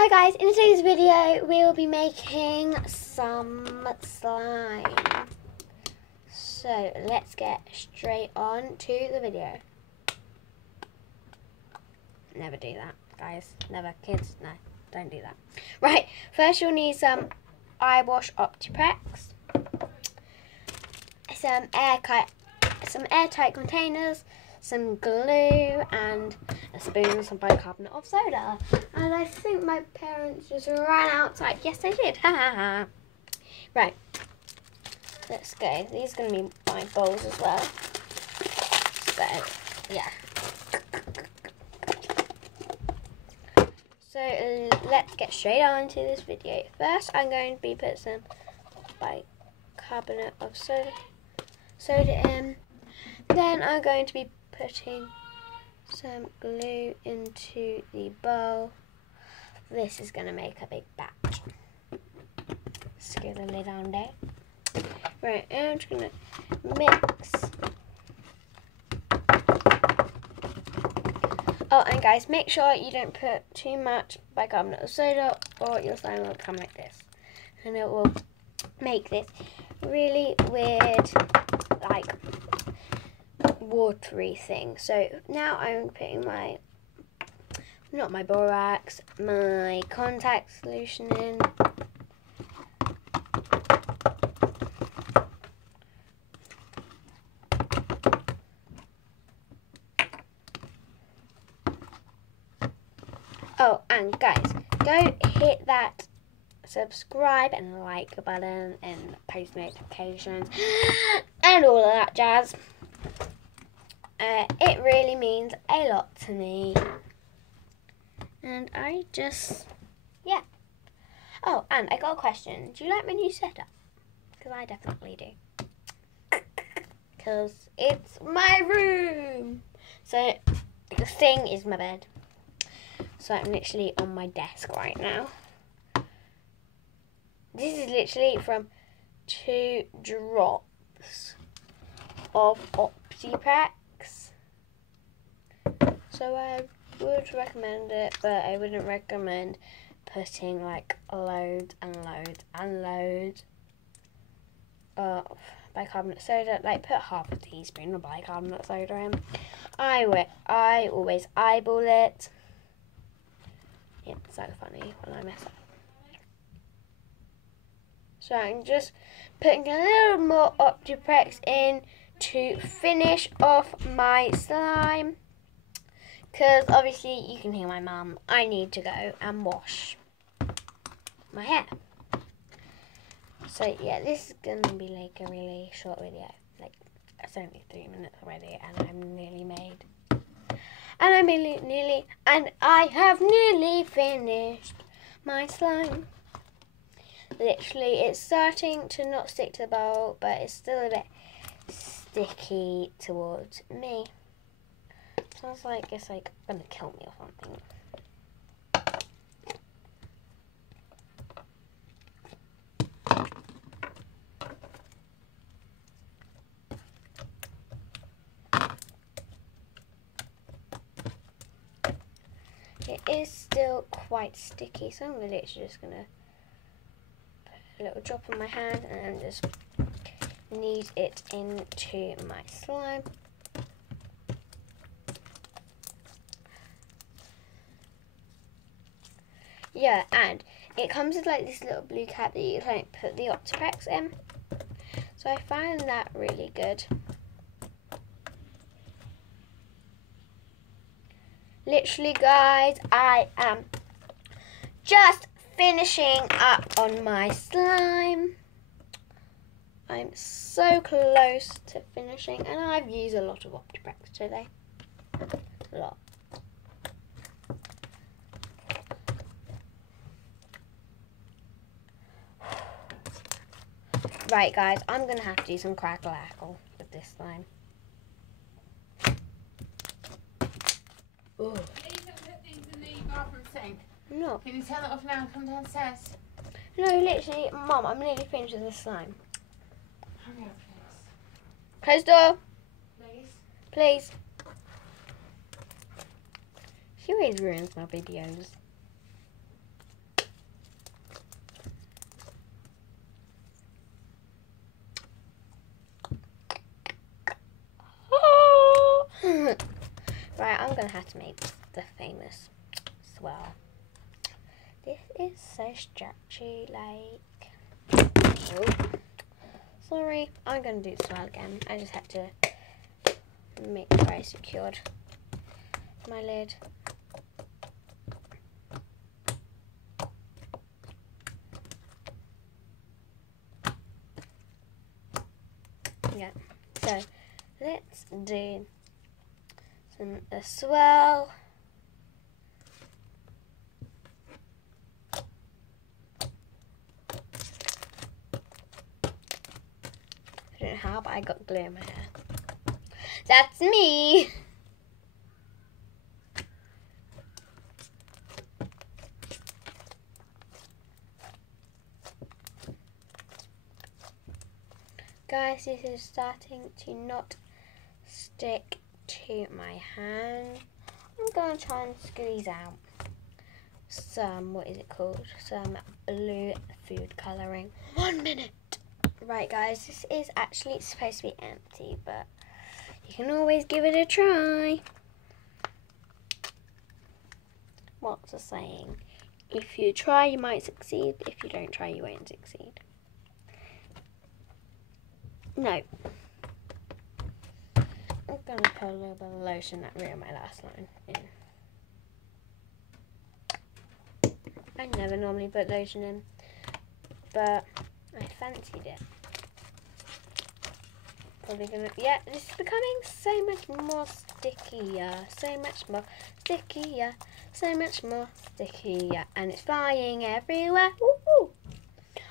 Hi guys, in today's video we'll be making some slime. So let's get straight on to the video. Never do that, guys. Never. Kids, no, don't do that. Right, first you'll need some eyewash Optiprex, some airtight containers, some glue, and a spoon and some bicarbonate of soda. And I think my parents just ran outside. Yes, they did. Right, let's go. These are going to be my bowls as well. So, yeah. So, let's get straight on to this video. First, I'm going to be putting some bicarbonate of soda in. Then I'm going to be putting some glue into the bowl. This is going to make a big batch. Screw the lid on there. Right, and I'm just going to mix. Oh, and guys, make sure you don't put too much bicarbonate of soda or your slime will become like this. And it will make this really weird, like, watery thing. So now I'm putting not my borax, my contact solution in. Oh, and guys, go hit that subscribe and like button and post notifications and all of that jazz. It really means a lot to me. And I just, yeah. Oh, and I got a question. Do you like my new setup? Because I definitely do. Because it's my room. So, the thing is my bed. So I'm literally on my desk right now. This is literally from 2 drops of Optiprex. So I would recommend it, but I wouldn't recommend putting like loads and loads and loads of bicarbonate soda. Like put half a teaspoon of bicarbonate soda in. I always eyeball it. It's so funny when I mess up. So I'm just putting a little more Optiprex in to finish off my slime. Because obviously you can hear my mum. I need to go and wash my hair. So yeah, this is going to be like a really short video. Like, it's only 3 minutes already and I'm nearly made. And I have nearly finished my slime. Literally, it's starting to not stick to the bowl, but it's still a bit sticky towards me. Sounds like it's like gonna kill me or something. It is still quite sticky, so I'm literally just gonna put a little drop on my hand and just knead it into my slime. Yeah, and it comes with like this little blue cap that you can like put the Optiprex in. So I find that really good. Literally, guys, I am just finishing up on my slime. I'm so close to finishing, and I've used a lot of Optiprex today. A lot. Right, guys, I'm going to have to do some crackle-ackle with this slime. Ooh. Please don't put things in the bathroom sink. No. Can you turn that off now and come downstairs? No, literally, Mum, I'm nearly finished with this slime. Hurry up, please. Close the door. Please. Please. She always ruins my videos. gonna have to make the famous swirl. This is so stretchy, like. Oh. Sorry, I'm gonna do the swirl again. I just had to make sure I secured my lid. Yeah, so let's do a swirl. I don't know how, but I got glue in my hair. That's me! Guys, this is starting to not stick to my hand. I'm going to try and squeeze out some, what is it called? Some blue food colouring. 1 minute! Right guys, this is actually supposed to be empty, but you can always give it a try. What's the saying? If you try, you might succeed. If you don't try, you won't succeed. No. I'm going to put a little bit of lotion that ruined my last line in. I never normally put lotion in, but I fancied it. Probably gonna, yeah, this is becoming so much more stickier, so much more stickier, so much more stickier, and it's flying everywhere. Woo-hoo.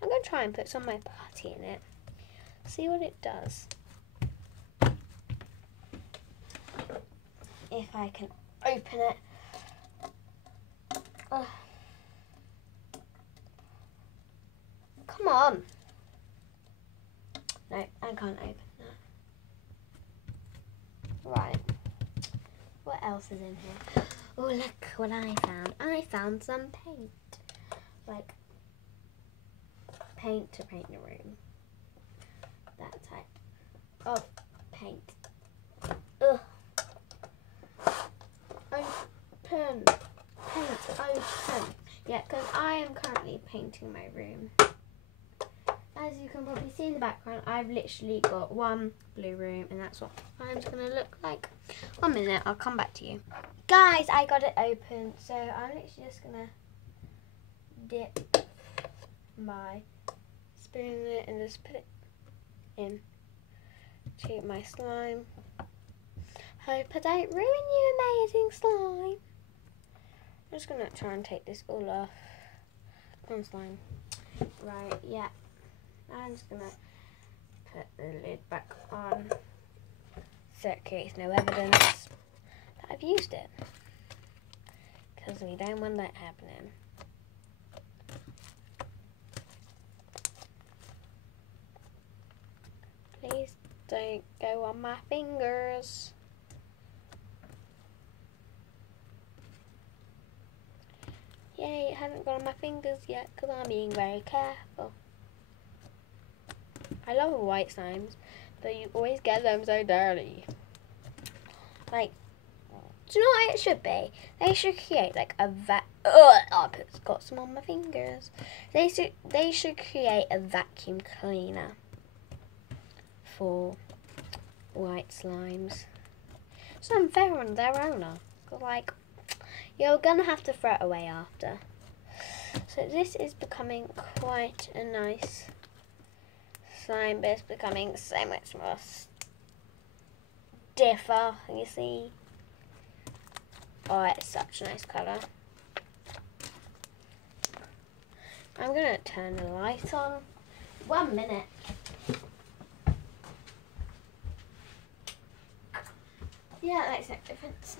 I'm gonna try and put some of my putty in it, see what it does. If I can open it. Come on. No, I can't open that. Right. What else is in here? Oh, look what I found. I found some paint. Like, paint to paint the room. That type of paint. Ugh. Open. Paint open. Yeah, because I am currently painting my room. As you can probably see in the background, I've literally got one blue room, and that's what mine's going to look like. 1 minute, I'll come back to you. Guys, I got it open, so I'm literally just going to dip my spoon in it and just put it in to my slime. Hope I don't ruin you, amazing slime. I'm just going to try and take this all off. Come on, slime. Right, yeah. I'm just going to put the lid back on so it creates no evidence that I've used it. Because we don't want that happening. Please don't go on my fingers. Yay, it hasn't gone on my fingers yet because I'm being very careful. I love white slimes, but you always get them so dirty. Like, do you know what it should be? They should create like a it's got some on my fingers. They should create a vacuum cleaner for white slimes. So unfair on their owner. Cause like, you're gonna have to throw it away after. So this is becoming quite a nice slime, but it's becoming so much more stiffer, you see. Oh, it's such a nice colour. I'm going to turn the light on. 1 minute. Yeah, that makes no difference.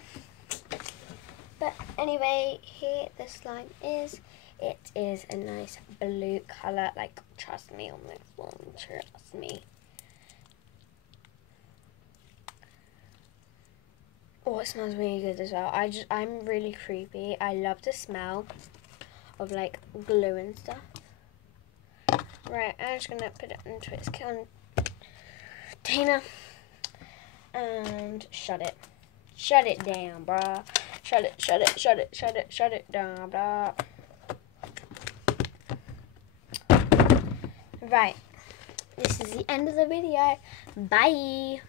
But anyway, here the slime is. It is a nice blue colour. Like, trust me on this one. Trust me. Oh, it smells really good as well. I'm really creepy. I love the smell of like glue and stuff. Right, I'm just gonna put it into its container and shut it. Shut it down, bruh. Shut it down, bruh. Right. This is the end of the video. Bye.